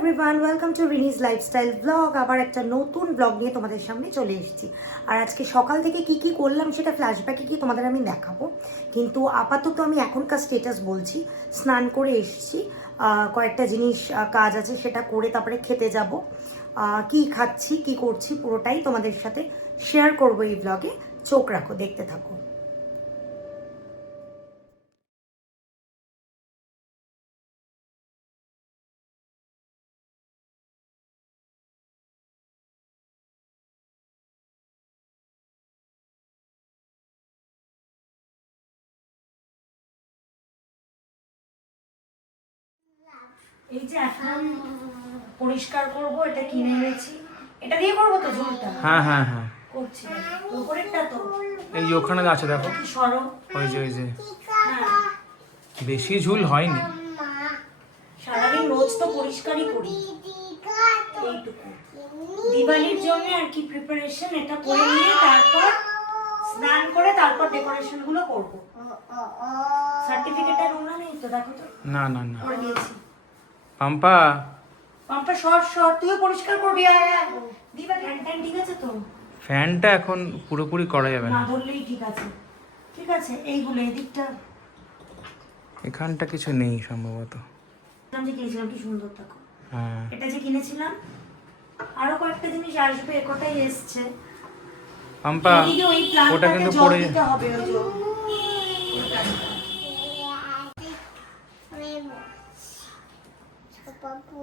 Everyone, welcome to রিনিজ lifestyle blog. আবার একটা নতুন ব্লগ নিয়ে তোমাদের সামনে চলে এসেছি। আর আজকে সকাল থেকে কি কি করলাম সেটা ফ্ল্যাশব্যাকে কি তোমাদের আমি দেখাবো, কিন্তু আপাতত আমি এখনকার স্টেটাস বলছি। স্নান করে এসেছি, কয়েকটা জিনিস কাজ আছে সেটা করে তারপরে খেতে যাব। কি খাচ্ছি কি করছি পুরোটাই তোমাদের সাথে শেয়ার করবো এই ব্লগে। চোখ রাখো, দেখতে থাকো। এই যে এখন পরিষ্কার করব, এটা কিনে এনেছি। এটা দিয়ে করব তো ঝুলটা? হ্যাঁ হ্যাঁ হ্যাঁ করছি। উপরেরটা তো এই যে ওখানে আছে দেখো, কি সরো। ওই যে হ্যাঁ, বেশি ঝুল হয়নি। সারাদিন রোজ তো পরিষ্কারই করি। এইটুকু দিওয়ালির জন্য আর কি প্রিপারেশন, এটা করে নিয়ে তারপর স্নান করে তারপর ডেকোরেশন গুলো করব। সার্টিফিকেটটা নোংরা নেই তো? দেখো তো। না না না করে দিয়েছি। পাম্পা, পাম্পা সর তুইও পরিষ্কার করবি। দিওয়ালি ফ্যান ঠিক আছে তো? ফ্যানটা এখন পুরোপুরি করা যাবে না না। ধরলেই ঠিক আছে। ঠিক আছে, এইগুলো এদিকটা এখানটা কিছু নেই সম্ভবত। আমি যে কিনেছিলাম কি সুন্দর, দেখো। হ্যাঁ এটা যে কিনেছিলাম, আরো কয়েকটা জিনিস আসবে, একটাই এসছে। পাম্পা, এদিকে ওই ওটা প্ল্যান্টটাকে কিন্তু জল পড়ে দিতে হবে, ওই যে ওই প্ল্যান্টটা।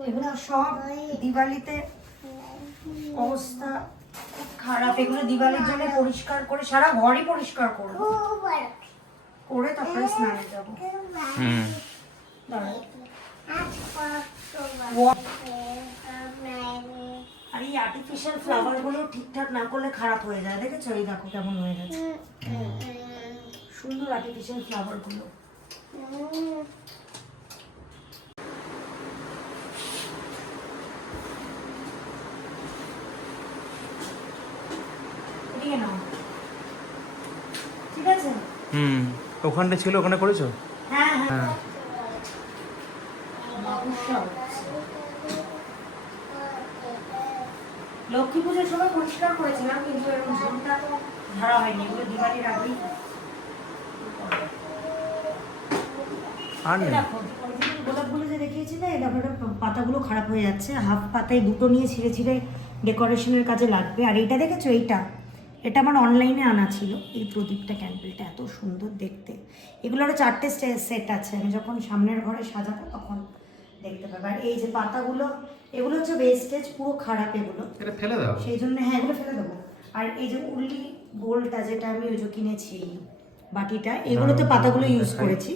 এগুলো সব দিওয়ালিতে অবস্থা খুব খারাপ। এগুলো দিওয়ালির জন্য পরিষ্কার করে সারা ঘরই পরিষ্কার করবো, করে তারপরে স্নানে যাবো। হুম দাঁড়াও। আর এই আর্টিফিশিয়াল ফ্লাওয়ার গুলো ঠিকঠাক না করলে খারাপ হয়ে যায়, দেখেছো? এই দেখো কেমন হয়ে গেছে। সুন্দর আর্টিফিশিয়াল ফ্লাওয়ার গুলো। এদিকে নাও, ঠিক আছে? হুম ওখানটা ছিল, ওখানে করেছো? হ্যাঁ হ্যাঁ। হ্যাঁ মাপুসা হচ্ছে। লক্ষ্মী পুজোর সময় পরিষ্কার করেছিলাম, কিন্তু এরকম ঝুলটা ধরা হয়নি। এগুলো দিওয়ালির আগেই। আর নেই। দেখো গোলাপগুলো যে দেখিয়েছিলে, এই দেখো এটা পাতাগুলো খারাপ হয়ে যাচ্ছে। হাফ পাতায় দুটো নিয়ে ছিঁড়ে ছিঁড়ে ডেকোরেশনের কাজে লাগবে। আর এইটা দেখেছো? এটা আমার অনলাইনে আনা ছিল। এই প্রদীপটা, ক্যান্ডেলটা এত সুন্দর দেখতে। এগুলোরও 4টে সেট আছে, আমি যখন সামনের ঘরে সাজাবো তখন দেখতে পাবে। আর এই যে পাতাগুলো, এগুলো হচ্ছে ওয়েস্টেজ, পুরো খারাপ এগুলো। এটা ফেলে দাও। সেই জন্য হ্যাঁ, এগুলো ফেলে দেবো। আর এই যে উল্লি বোলটা যেটা আমি ওই যে কিনেছি, এই বাটিটা, এগুলোতে পাতাগুলো ইউজ করেছি।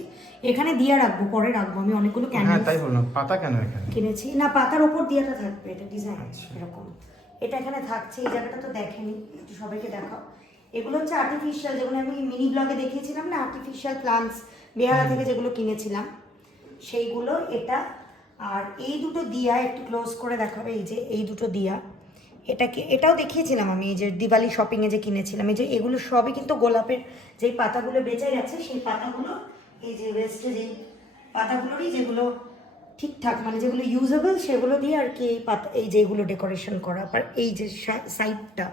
এখানে দিয়ে রাখবো, পরে রাখবো। আমি অনেকগুলো ক্যান্ডেল, হ্যাঁ তাই বললাম, পাতা কেন এখানে কিনেছি না, পাতার ওপর দিয়েটা থাকবে, এটা ডিজাইন এরকম। এটা এখানে থাকছে, এই জায়গাটা তো দেখেনি, একটু সবাইকে দেখাও। এগুলো হচ্ছে আর্টিফিশিয়াল, যেগুলো আমি মিনি ব্লগে দেখিয়েছিলাম না, আর্টিফিশিয়াল প্লান্টস বেহালা থেকে যেগুলো কিনেছিলাম সেইগুলো। এটা আর এই দুটো দিয়া একটু ক্লোজ করে দেখাবে। এই যে এই দুটো দিয়া, এটাও দেখিয়েছিলাম আমি, এই যে দিওয়ালি শপিংয়ে যে কিনেছিলাম। এই যে এগুলো সবই কিন্তু গোলাপের যেই পাতাগুলো বেঁচে গেছে, সেই পাতাগুলো, এই যে ওয়েস্টেজ এই পাতাগুলোরই, যেগুলো ঠিকঠাক মানে যেগুলো ইউজেবল সেগুলো দিয়ে আর কি এই পাতা, এই যেগুলো ডেকোরেশন করা। আর এই যে সাইডটা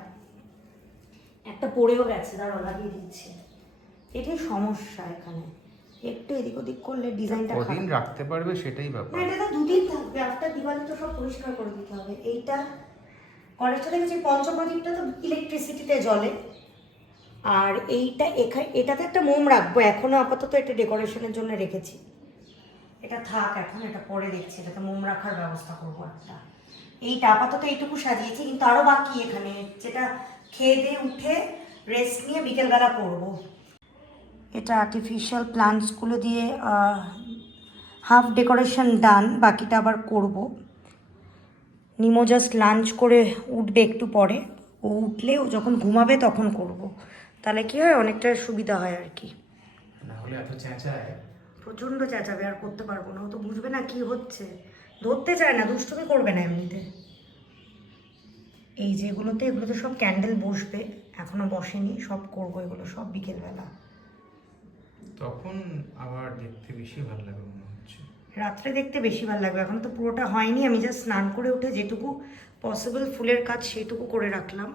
একটা পড়েও গেছে, দাঁড়াও লাগিয়ে দিচ্ছে। এটাই সমস্যা এখানে, একটু এদিক ওদিক করলে ডিজাইনটা কদিন রাখতে পারবে সেটাই ব্যাপার। না, এটা তো দুদিন থাকবে, আফটার দিওয়ালি তো সব পরিষ্কার করে দিতে হবে। এইটা কলেজটা দেখেছি, পঞ্চপ্রদীপটা তো ইলেকট্রিসিটিতে জ্বলে। আর এইটা এটাতে একটা মোম রাখবো, এখনো আপাতত এটা ডেকোরেশনের জন্য রেখেছি। এটা থাক এখন, এটা পরে দেখছি, এটাতে মোম রাখার ব্যবস্থা করবো একটা। এইটা আপাতত এইটুকু সাজিয়েছি, কিন্তু আরও বাকি এখানে, যেটা খেয়ে দিয়ে উঠে রেস্ট নিয়ে বিকেলবেলা করবো। এটা আর্টিফিশিয়াল প্লান্টসগুলো দিয়ে হাফ ডেকোরেশন ডান, বাকিটা আবার করব। নিমো জাস্ট লাঞ্চ করে উঠবে একটু পরে, ও উঠলে ও যখন ঘুমাবে তখন করব। তাহলে কি হয়, অনেকটা সুবিধা হয় আর কি। না হলে এত চেঁচায়। প্রচণ্ড চেঁচাবে, আর করতে পারবো না। ও তো বুঝবে না কি হচ্ছে, ধরতে চায় না, দুষ্টুমি করবে না এমনিতে। এই যেগুলোতে, এগুলোতে সব ক্যান্ডেল বসবে, এখনো বসেনি, সব করবো এগুলো সব বিকেলবেলা। তখন আবার দেখতে বেশি ভালো লাগে মনে হচ্ছে। রাত্রে দেখতে বেশি ভালো লাগবে। এখন তো পুরোটা হয়নি, আমি জাস্ট স্নান করে উঠে যেটুকু পসিবল ফুলের কাজ সেটুকু করে রাখলাম।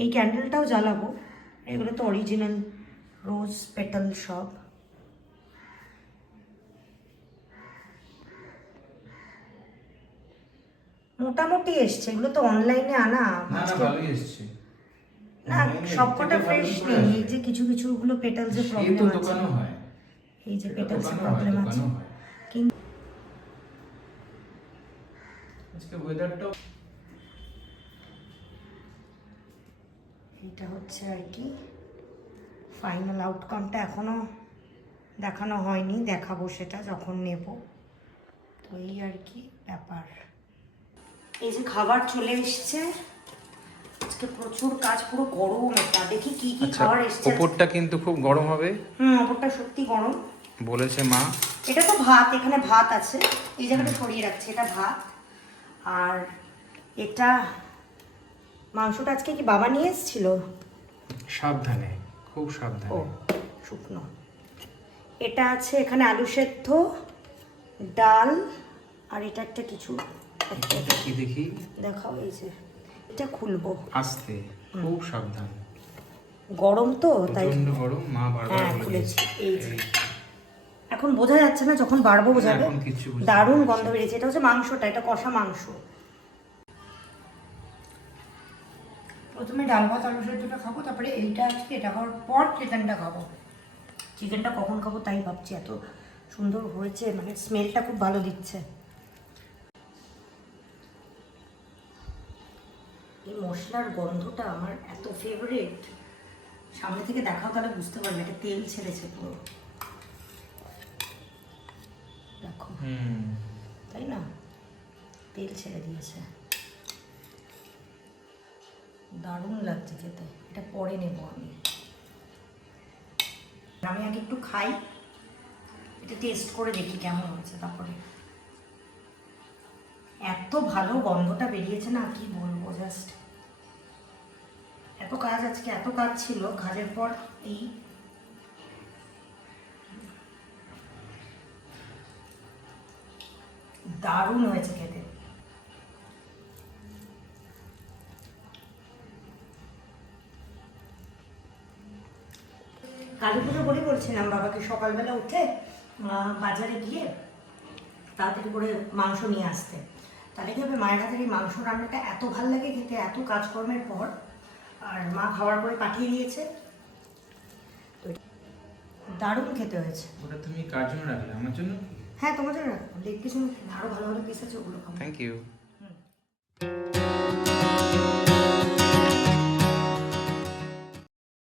এই ক্যান্ডেলটাও জ্বালাবো, এগুলো তো অরিজিনাল রোজ পেটাল সব। মোটামুটি এসছে, এগুলো তো অনলাইনে আনা আজকে। ভালোই এসছে। না সবকটা ফ্রেশ নেই, এই যে কিছু কিছু গুলো পেটালসে প্রবলেম আছে। দোকানও হয়, এই যে পেটালসে প্রবলেম আছে। কিন্তু আজকে ওয়েদারটাও এটা হচ্ছে আর কি ফাইনাল আউটকামটা, এখনো দেখানো হয়নি, দেখাবো সেটা যখন নেব। তো এই আর কি ব্যাপার। এই যে খাবার চলে এসছে, আজকে প্রচুর কাজ, পুরো গরম এটা। দেখি কি কি খাবার এসছে। ওপরটা কিন্তু খুব গরম হবে। ওপরটা সত্যি গরম বলেছে মা। এটা তো ভাত, এখানে ভাত আছে, এই জায়গাটা সরিয়ে রাখছি, এটা ভাত। আর এটা মাংসটা আজকে কি বাবা নিয়ে এসেছিল? সাবধানে, খুব ও সাবধানে। শুকনো। এটা আছে এখানে আলু সেদ্ধ, ডাল, আর এটা একটা কিছু এটা কি দেখি? দেখাও। এই যে এটা খুলবো আস্তে, খুব সাবধান। গরম তো তাই। প্রচন্ড গরম, মা বারবার হ্যাঁ বলে খুলেছি। দিয়েছে। এই যে এখন বোঝা যাচ্ছে না, যখন বাড়বো বোঝাবে। এখন কিচ্ছু বুঝতে দারুণ পারছি। গন্ধ বেরিয়েছে। এটা হচ্ছে মাংসটা, এটা কষা মাংস। প্রথমে ডাল ভাত আলু সেদ্ধটা খাবো, তারপরে এইটা আজকে, এটা খাওয়ার পর চিকেনটা খাবো। চিকেনটা কখন খাবো তাই ভাবছি, এত সুন্দর হয়েছে, মানে স্মেলটা খুব ভালো দিচ্ছে। এই মশলার গন্ধটা আমার এত ফেভারিট, সামনে থেকে দেখাও তাহলে বুঝতে পারবে। এটা তেল ছেড়েছে পুরো, দেখো তাই না, তেল ছেড়ে দিয়েছে। দারুণ লাগছে খেতে। এটা পরে নেব আমি। আমি আগে একটু খাই, এটা টেস্ট করে দেখি কেমন হচ্ছে, তারপরে। এত ভালো গন্ধটা বেরিয়েছে না, কি বলবো, জাস্ট এত কাজ আজকে, এত কাজ ছিল, কাজের পর এই দারুণ হয়েছে খেতে। কালী পুজো বলে বলছিলাম বাবাকে সকালবেলা উঠে বাজারে গিয়ে তাড়াতাড়ি করে মাংস নিয়ে আসতে। তাহলে কি হবে, মায়ের হাতের এই মাংস রান্নাটা এত ভালো লাগে খেতে, এত কাজকর্মের পর। আর মা খাওয়ার পরে পাঠিয়ে দিয়েছে, তো দারুণ খেতে হয়েছে। ওটা তুমি কার জন্য রাখলে? আমার জন্য? হ্যাঁ তোমার জন্য রাখবো, লেগ পিস আরও ভালো ভালো পিস আছে, ওগুলো খাবো। Thank you.